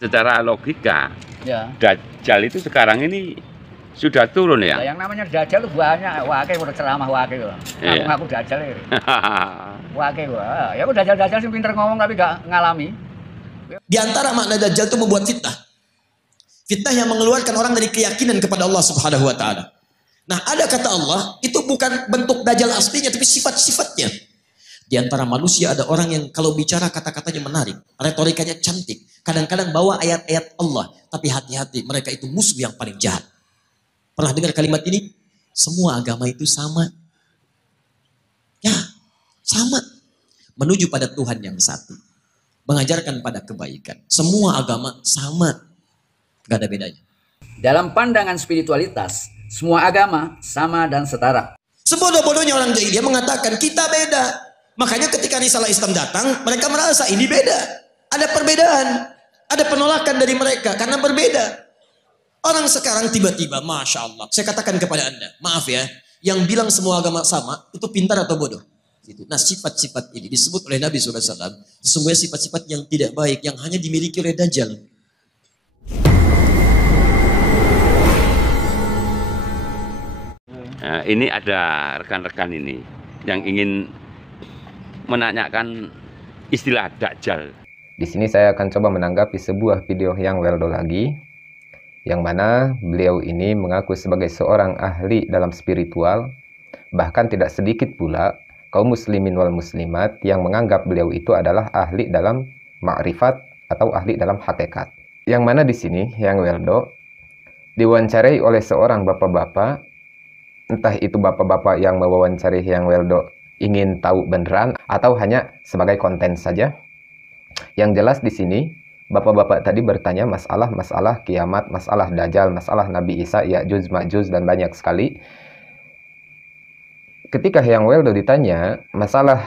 Secara logika, Ya. Dajjal itu sekarang ini sudah turun ya? Nah, yang namanya Dajjal itu banyak, wakil udah ceramah wakil. Iya. Ngaku Dajjal ini. Wakil, ya aku Dajjal sih pinter ngomong tapi gak ngalami. Di antara makna Dajjal itu membuat fitnah. Fitnah yang mengeluarkan orang dari keyakinan kepada Allah Subhanahu wa taala. Nah, ada kata Allah, itu bukan bentuk Dajjal aslinya tapi sifat-sifatnya. Di antara manusia ada orang yang kalau bicara kata-katanya menarik, retorikanya cantik, kadang-kadang bawa ayat-ayat Allah, tapi hati-hati, mereka itu musuh yang paling jahat. Pernah dengar kalimat ini? Semua agama itu sama. Ya, sama. Menuju pada Tuhan yang satu. Mengajarkan pada kebaikan. Semua agama sama. Gak ada bedanya. Dalam pandangan spiritualitas, semua agama sama dan setara. Sebodoh-bodohnya orang jahiliyah mengatakan kita beda. Makanya ketika risalah Islam datang, mereka merasa ini beda. Ada perbedaan. Ada penolakan dari mereka karena berbeda. Orang sekarang tiba-tiba, Masya Allah. Saya katakan kepada Anda, maaf ya. Yang bilang semua agama sama, itu pintar atau bodoh? Nah, sifat-sifat ini disebut oleh Nabi SAW. Sesungguhnya sifat-sifat yang tidak baik, yang hanya dimiliki oleh Dajjal. Nah, ini ada rekan-rekan ini yang ingin menanyakan istilah Dajjal. Di sini saya akan coba menanggapi sebuah video yang Weldo lagi, yang mana beliau ini mengaku sebagai seorang ahli dalam spiritual, bahkan tidak sedikit pula kaum muslimin wal muslimat yang menganggap beliau itu adalah ahli dalam ma'rifat atau ahli dalam hakikat. Yang mana di sini yang Weldo diwawancarai oleh seorang bapak-bapak, entah itu bapak-bapak yang mewawancarai yang Weldo ingin tahu beneran atau hanya sebagai konten saja. Yang jelas di sini bapak-bapak tadi bertanya masalah kiamat, masalah Dajjal, masalah Nabi Isa, Ya'juj, Ma'juj dan banyak sekali. Ketika Yang Weldo ditanya masalah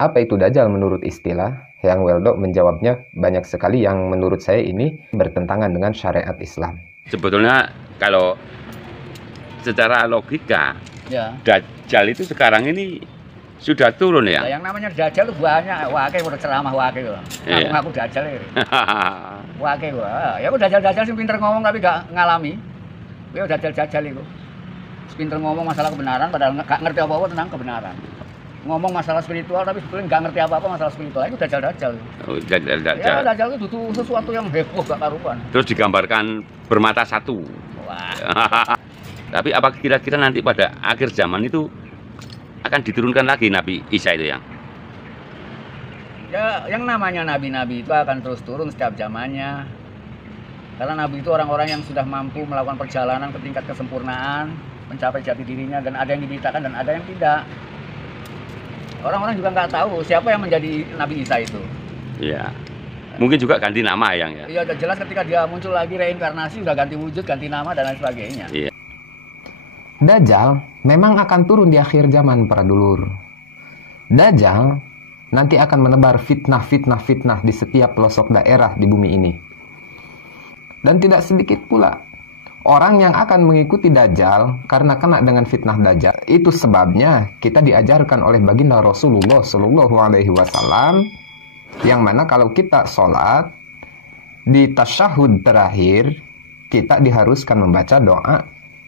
apa itu Dajjal menurut istilah, Yang Weldo menjawabnya banyak sekali yang menurut saya ini bertentangan dengan syariat Islam. Sebetulnya kalau secara logika, Ya. Dajjal itu sekarang ini sudah turun ya? Nah, yang namanya Dajjal itu banyak, wakil udah ceramah wakil. Iya. Ngaku Dajjal ini. Wakil, ya aku Dajjal sih pinter ngomong tapi gak ngalami. Ya Dajjal itu. Pinter ngomong masalah kebenaran padahal gak ngerti apa-apa tentang kebenaran. Ngomong masalah spiritual tapi sebetulnya gak ngerti apa-apa masalah spiritual. Itu Dajjal. Oh, Dajjal. Ya Dajjal itu butuh sesuatu yang heboh gak karuan. Terus digambarkan bermata satu. Wah. Tapi apa kira-kira nanti pada akhir zaman itu akan diturunkan lagi Nabi Isa itu yang? Ya, yang namanya nabi-nabi itu akan terus turun setiap zamannya. Karena nabi itu orang-orang yang sudah mampu melakukan perjalanan ke tingkat kesempurnaan, mencapai jati dirinya, dan ada yang diberitakan dan ada yang tidak. Orang-orang juga nggak tahu siapa yang menjadi Nabi Isa itu. Iya. Mungkin juga ganti nama yang ya. Iya, udah jelas ketika dia muncul lagi reinkarnasi, udah ganti wujud, ganti nama dan lain sebagainya. Iya. Dajjal memang akan turun di akhir zaman para dulur. Dajjal nanti akan menebar fitnah di setiap pelosok daerah di bumi ini. Dan tidak sedikit pula orang yang akan mengikuti Dajjal karena kena dengan fitnah Dajjal. Itu sebabnya kita diajarkan oleh baginda Rasulullah Shallallahu Alaihi Wasallam, yang mana kalau kita sholat di tasyahud terakhir kita diharuskan membaca doa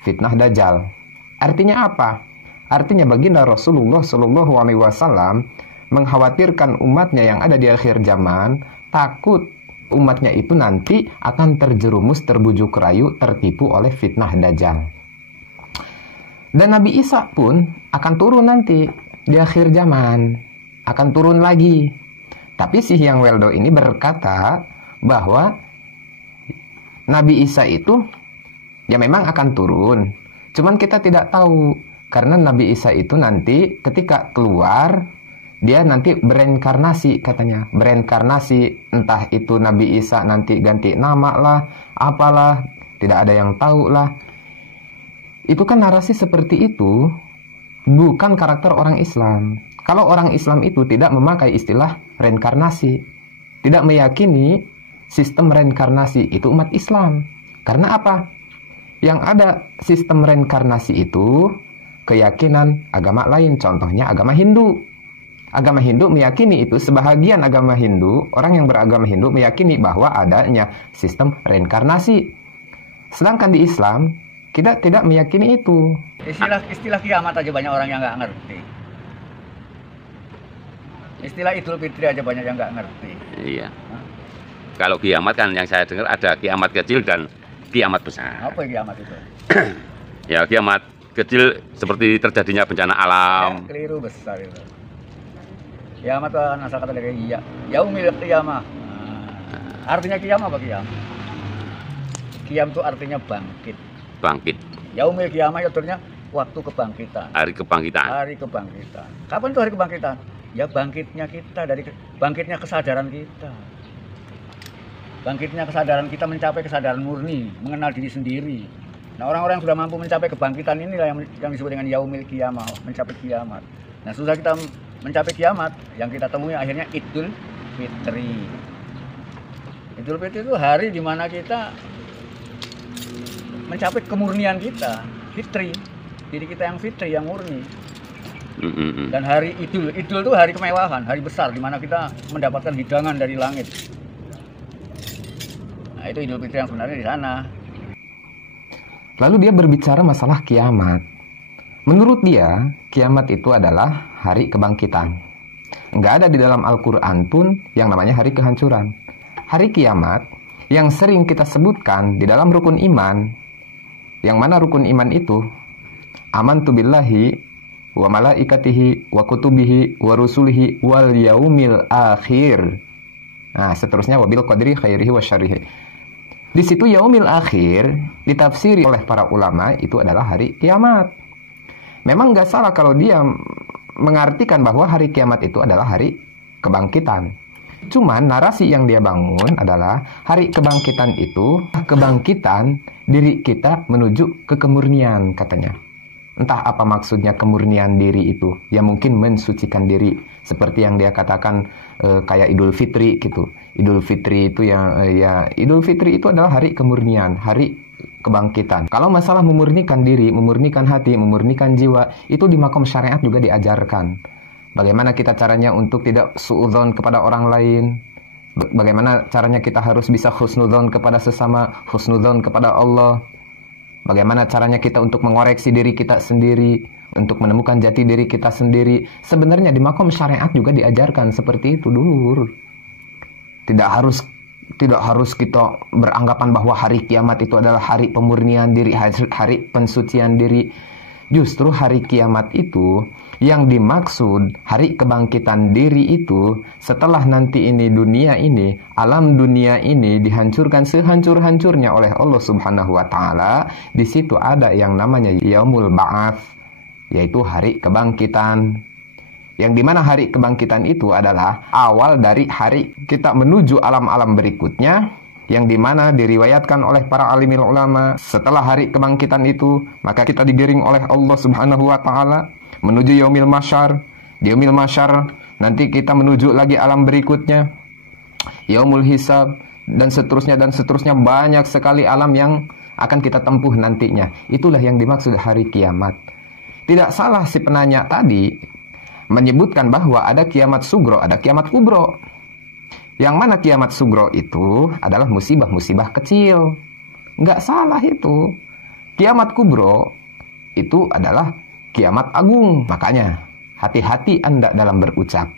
fitnah Dajjal. Artinya apa? Artinya baginda Rasulullah Shallallahu Alaihi Wasallam mengkhawatirkan umatnya yang ada di akhir zaman, takut umatnya itu nanti akan terjerumus, terbujuk rayu, tertipu oleh fitnah Dajjal. Dan Nabi Isa pun akan turun nanti di akhir zaman, akan turun lagi. Tapi si Yang Weldo ini berkata bahwa Nabi Isa itu ya memang akan turun. Cuman kita tidak tahu, karena Nabi Isa itu nanti ketika keluar, dia nanti bereinkarnasi katanya. Bereinkarnasi, entah itu Nabi Isa nanti ganti nama lah, apalah, tidak ada yang tahu lah. Itu kan narasi seperti itu, bukan karakter orang Islam. Kalau orang Islam itu tidak memakai istilah reinkarnasi, tidak meyakini sistem reinkarnasi, itu umat Islam. Karena apa? Yang ada sistem reinkarnasi itu keyakinan agama lain, contohnya agama Hindu. Agama Hindu meyakini itu, sebahagian agama Hindu, orang yang beragama Hindu meyakini bahwa adanya sistem reinkarnasi. Sedangkan di Islam, kita tidak meyakini itu. Istilah kiamat aja banyak orang yang nggak ngerti. Istilah Idul Fitri aja banyak yang nggak ngerti. Iya. Kalau kiamat kan yang saya dengar ada kiamat kecil dan kiamat besar. Apa kiamat itu? Ya, kiamat kecil seperti terjadinya bencana alam. Keliru besar itu. Kiamat itu kan asal kata dari yaumil qiyamah. Artinya kiamat apa kiam? Kiam itu artinya bangkit. Bangkit. Yaumil qiyamah itu artinya waktu kebangkitan. Hari kebangkitan. Hari kebangkitan. Kapan itu hari kebangkitan? Ya bangkitnya kita dari bangkitnya kesadaran kita. Bangkitnya kesadaran kita mencapai kesadaran murni, mengenal diri sendiri. Nah, orang-orang yang sudah mampu mencapai kebangkitan inilah yang disebut dengan yaumil qiyamah, mencapai kiamat. Nah, susah kita mencapai kiamat, yang kita temui akhirnya Idul Fitri. Idul Fitri itu hari di mana kita mencapai kemurnian kita, fitri, diri kita yang fitri, yang murni. Dan hari Idul itu hari kemewahan, hari besar di mana kita mendapatkan hidangan dari langit. Nah, itu Idul Fitri yang sebenarnya di sana. Lalu dia berbicara masalah kiamat. Menurut dia, kiamat itu adalah hari kebangkitan. Nggak ada di dalam Al-Quran pun yang namanya hari kehancuran. Hari kiamat yang sering kita sebutkan di dalam rukun iman, yang mana rukun iman itu amantu billahi wa malaikatihi wa kutubihi wa rusulihi wal yaumil akhir. Nah, seterusnya wabil qadri khairihi wa syarrihi. Di situ yaumil akhir ditafsiri oleh para ulama itu adalah hari kiamat. Memang nggak salah kalau dia mengartikan bahwa hari kiamat itu adalah hari kebangkitan. Cuman narasi yang dia bangun adalah hari kebangkitan itu kebangkitan diri kita menuju ke kemurnian katanya. Entah apa maksudnya kemurnian diri itu. Ya mungkin mensucikan diri. Seperti yang dia katakan kayak Idul Fitri gitu. Idul Fitri itu Idul Fitri itu adalah hari kemurnian, hari kebangkitan. Kalau masalah memurnikan diri, memurnikan hati, memurnikan jiwa, itu di makom syariat juga diajarkan. Bagaimana kita caranya untuk tidak suudzon kepada orang lain. Bagaimana caranya kita harus bisa husnudzon kepada sesama, husnudzon kepada Allah. Bagaimana caranya kita untuk mengoreksi diri kita sendiri, untuk menemukan jati diri kita sendiri. Sebenarnya di makom syariat juga diajarkan seperti itu dulu. Tidak harus kita beranggapan bahwa hari kiamat itu adalah hari pemurnian diri, hari pensucian diri. Justru hari kiamat itu yang dimaksud hari kebangkitan diri itu setelah nanti ini dunia ini, alam dunia ini dihancurkan sehancur-hancurnya oleh Allah Subhanahu wa taala. Di situ ada yang namanya Yaumul Ba'ats, yaitu hari kebangkitan. Yang dimana hari kebangkitan itu adalah awal dari hari kita menuju alam-alam berikutnya, yang dimana diriwayatkan oleh para alimil ulama setelah hari kebangkitan itu maka kita digiring oleh Allah Subhanahu wa taala menuju yaumil masyar. Di yaumil masyar nanti kita menuju lagi alam berikutnya, yaumul hisab, dan seterusnya banyak sekali alam yang akan kita tempuh nantinya. Itulah yang dimaksud hari kiamat. Tidak salah si penanya tadi menyebutkan bahwa ada kiamat sugro, ada kiamat kubro. Yang mana kiamat sugro itu adalah musibah-musibah kecil. Nggak salah itu. Kiamat kubro itu adalah kiamat agung. Makanya hati-hati Anda dalam berucap.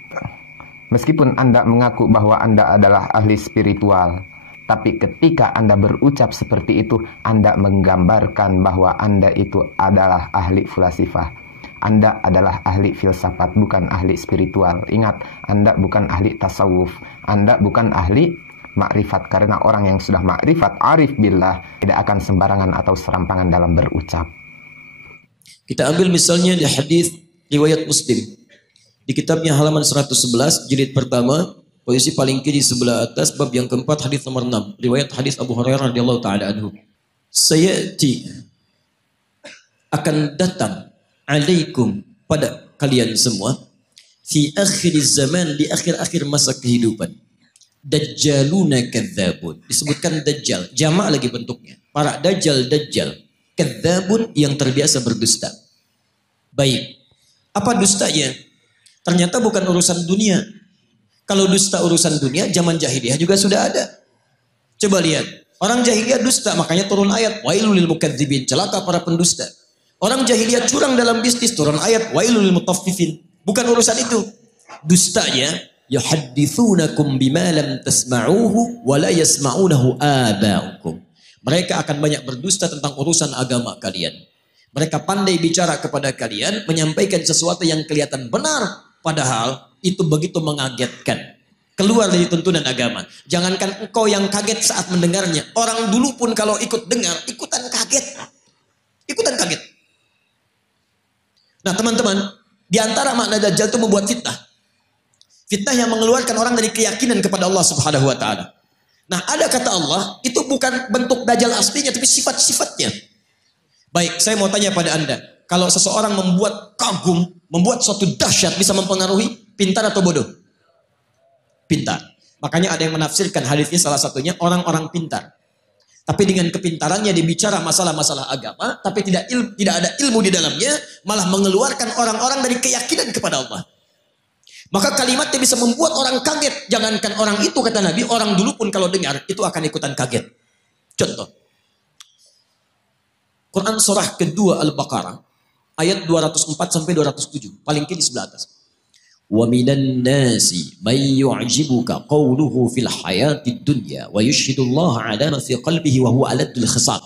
Meskipun Anda mengaku bahwa Anda adalah ahli spiritual, tapi ketika Anda berucap seperti itu, Anda menggambarkan bahwa Anda itu adalah ahli fulasifah. Anda adalah ahli filsafat, bukan ahli spiritual. Ingat, Anda bukan ahli tasawuf. Anda bukan ahli makrifat. Karena orang yang sudah makrifat, arif billah, tidak akan sembarangan atau serampangan dalam berucap. Kita ambil misalnya di hadis riwayat Muslim. Di kitabnya halaman 111, jilid pertama, posisi paling kiri sebelah atas, bab yang keempat, hadis nomor 6. Riwayat hadis Abu Hurairah radhiyallahu taala anhu. Sayati akan datang alaikum pada kalian semua fi akhir zaman, di akhir-akhir masa kehidupan, dajjaluna kadzabun. Disebutkan dajjal, jamak lagi bentuknya. Para dajjal, kadzabun yang terbiasa berdusta. Baik, apa dustanya? Ternyata bukan urusan dunia. Kalau dusta urusan dunia, zaman jahiliyah juga sudah ada. Coba lihat, orang jahiliyah dusta, makanya turun ayat wailul lil mukadzibin, celaka para pendusta. Orang jahiliyah curang dalam bisnis, turun ayat wailul lil mutaffifin. Bukan urusan itu. Dustanya yuhadditsunakum bima lam tasma'uhu wa la yasma'unahu aba'ukum. Mereka akan banyak berdusta tentang urusan agama kalian. Mereka pandai bicara kepada kalian, menyampaikan sesuatu yang kelihatan benar, padahal itu begitu mengagetkan. Keluar dari tuntunan agama. Jangankan engkau yang kaget saat mendengarnya. Orang dulu pun kalau ikut dengar, ikutan kaget. Ikutan kaget. Nah teman-teman, di antara makna Dajjal itu membuat fitnah. Fitnah yang mengeluarkan orang dari keyakinan kepada Allah Subhanahu wa Ta'ala. Nah, ada kata Allah, itu bukan bentuk Dajjal aslinya, tapi sifat-sifatnya. Baik, saya mau tanya pada Anda. Kalau seseorang membuat kagum, membuat suatu dahsyat, bisa mempengaruhi, pintar atau bodoh? Pintar. Makanya ada yang menafsirkan hadisnya salah satunya orang-orang pintar. Tapi dengan kepintarannya dia bicara masalah-masalah agama, tapi tidak ada ilmu di dalamnya, malah mengeluarkan orang-orang dari keyakinan kepada Allah. Maka kalimatnya bisa membuat orang kaget. Jangankan orang itu, kata Nabi, orang dulu pun kalau dengar itu akan ikutan kaget. Contoh. Quran surah kedua Al-Baqarah ayat 204 sampai 207, paling kiri sebelah atas. Wa minan nasi may yu'jibuka qawluhu fil hayatid dunya wa yushhidullaha 'ala ma fi qalbihi wa huwa aladul khisab.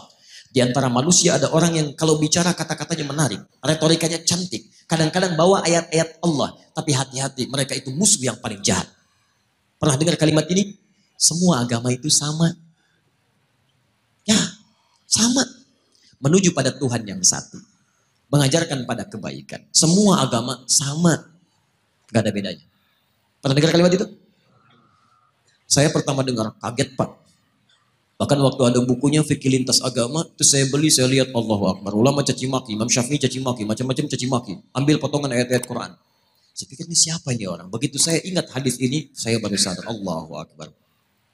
Di antara manusia ada orang yang kalau bicara kata-katanya menarik, retorikanya cantik, kadang-kadang bawa ayat-ayat Allah, tapi hati-hati, mereka itu musuh yang paling jahat. Pernah dengar kalimat ini? Semua agama itu sama. Ya, sama. Menuju pada Tuhan yang satu. Mengajarkan pada kebaikan. Semua agama sama. Gak ada bedanya. Pernah dengar kalimat itu? Saya pertama dengar, kaget Pak. Bahkan waktu ada bukunya Fikih Lintas Agama, itu saya beli, saya lihat Allahu Akbar. Ulama caci maki, Imam Syafi'i caci maki, macam-macam caci maki. Ambil potongan ayat-ayat Quran. Saya pikir ini siapa ini orang? Begitu saya ingat hadis ini, saya baru sadar Allahu Akbar.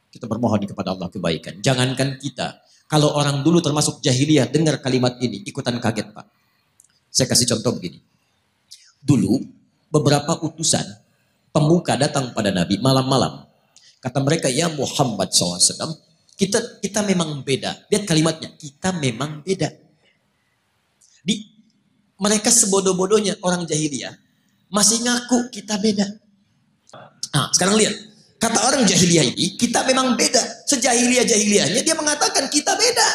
Kita bermohon kepada Allah kebaikan. Jangankan kita, kalau orang dulu termasuk jahiliyah dengar kalimat ini, ikutan kaget Pak. Saya kasih contoh begini. Dulu, beberapa utusan pemuka datang pada Nabi malam-malam. Kata mereka, ya Muhammad SAW, kita memang beda. Lihat kalimatnya, kita memang beda. Mereka sebodoh-bodohnya orang jahiliyah masih ngaku kita beda. Nah, sekarang lihat. Kata orang jahiliyah ini, kita memang beda. Sejahiliyah-jahiliyahnya dia mengatakan kita beda.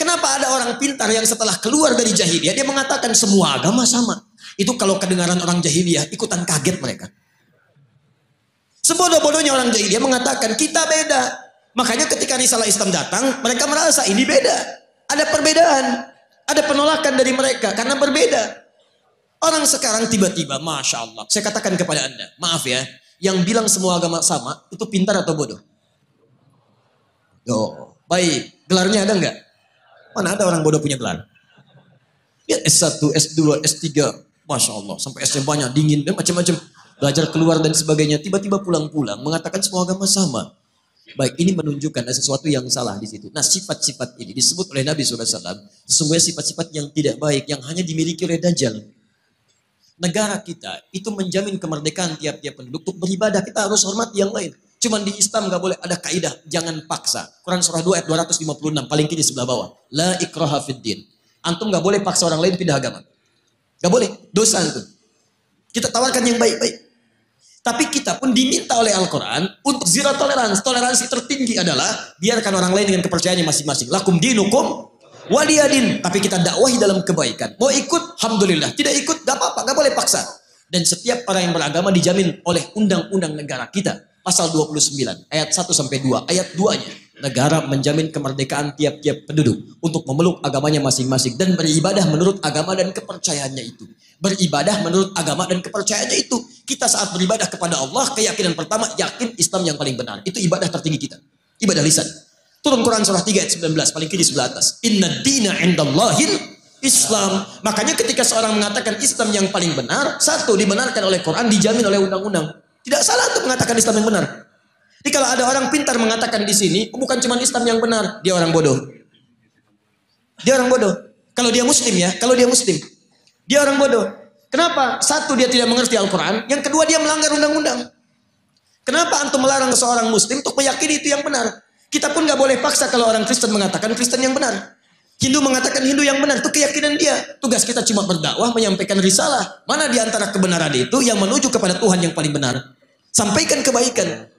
Kenapa ada orang pintar yang setelah keluar dari jahiliyah, dia mengatakan semua agama sama. Itu kalau kedengaran orang jahiliyah, ikutan kaget mereka. Sebodoh-bodohnya orang jahiliyah mengatakan kita beda. Makanya ketika risalah Islam datang, mereka merasa ini beda. Ada perbedaan. Ada penolakan dari mereka karena berbeda. Orang sekarang tiba-tiba, Masya Allah. Saya katakan kepada Anda, maaf ya, yang bilang semua agama sama, itu pintar atau bodoh? Yo, baik. Gelarnya ada enggak? Mana ada orang bodoh punya gelar? Ya S1, S2, S3, Masya Allah. Sampai S-nya banyak, dingin, dan macam-macam. Belajar keluar dan sebagainya. Tiba-tiba pulang-pulang mengatakan semua agama sama. Baik, ini menunjukkan ada sesuatu yang salah di situ. Nah, sifat-sifat ini disebut oleh Nabi SAW. Sesungguhnya sifat-sifat yang tidak baik, yang hanya dimiliki oleh Dajjal. Negara kita itu menjamin kemerdekaan tiap-tiap penduduk untuk beribadah. Kita harus hormati yang lain. Cuman di Islam gak boleh ada kaidah, jangan paksa. Quran surah 2 ayat 256, paling kiri sebelah bawah. La ikraha fid din. Antum gak boleh paksa orang lain pindah agama. Gak boleh, dosa itu. Kita tawarkan yang baik-baik. Tapi kita pun diminta oleh Al-Quran untuk zero toleransi. Toleransi tertinggi adalah biarkan orang lain dengan kepercayaannya masing-masing. Lakum dinukum waliyadin. Tapi kita dakwahi dalam kebaikan. Mau ikut, alhamdulillah. Tidak ikut, gak apa-apa, gak boleh paksa. Dan setiap orang yang beragama dijamin oleh undang-undang negara kita. Pasal 29, ayat 1-2. Ayat 2-nya. Negara menjamin kemerdekaan tiap-tiap penduduk untuk memeluk agamanya masing-masing dan beribadah menurut agama dan kepercayaannya itu. Beribadah menurut agama dan kepercayaannya itu. Kita saat beribadah kepada Allah, keyakinan pertama, yakin Islam yang paling benar. Itu ibadah tertinggi kita. Ibadah lisan. Turun Quran surah 3 ayat 19, paling kiri sebelah atas. Inna dina indallahil Islam. Makanya ketika seorang mengatakan Islam yang paling benar, satu, dibenarkan oleh Quran, dijamin oleh undang-undang. Tidak salah untuk mengatakan Islam yang benar. Jadi kalau ada orang pintar mengatakan di sini, bukan cuma Islam yang benar, dia orang bodoh. Dia orang bodoh. Kalau dia Muslim ya, kalau dia Muslim, dia orang bodoh. Kenapa? Satu, dia tidak mengerti Al-Quran. Yang kedua, dia melanggar undang-undang. Kenapa antum melarang seorang muslim untuk meyakini itu yang benar? Kita pun nggak boleh paksa kalau orang Kristen mengatakan Kristen yang benar. Hindu mengatakan Hindu yang benar. Itu keyakinan dia. Tugas kita cuma berdakwah, menyampaikan risalah. Mana di antara kebenaran itu yang menuju kepada Tuhan yang paling benar? Sampaikan kebaikan.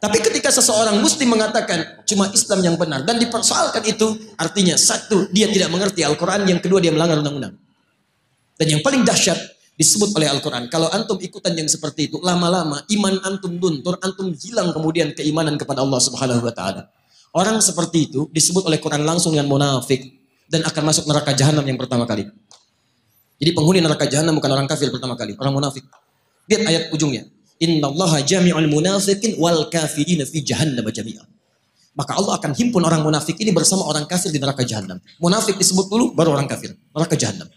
Tapi ketika seseorang muslim mengatakan cuma Islam yang benar dan dipersoalkan itu, artinya satu, dia tidak mengerti Al-Quran, yang kedua dia melanggar undang-undang. Dan yang paling dahsyat disebut oleh Al-Quran, kalau antum ikutan yang seperti itu, lama-lama iman antum luntur, antum hilang kemudian keimanan kepada Allah Subhanahu wa taala. Orang seperti itu disebut oleh Quran langsung dengan munafik dan akan masuk neraka jahanam yang pertama kali. Jadi penghuni neraka jahanam bukan orang kafir pertama kali, orang munafik. Lihat ayat ujungnya. Innallaha jami'ul munafiqin wal kafirina fi jahannam jami'a. Maka Allah akan himpun orang munafik ini bersama orang kafir di neraka jahanam. Munafik disebut dulu, baru orang kafir, neraka jahanam.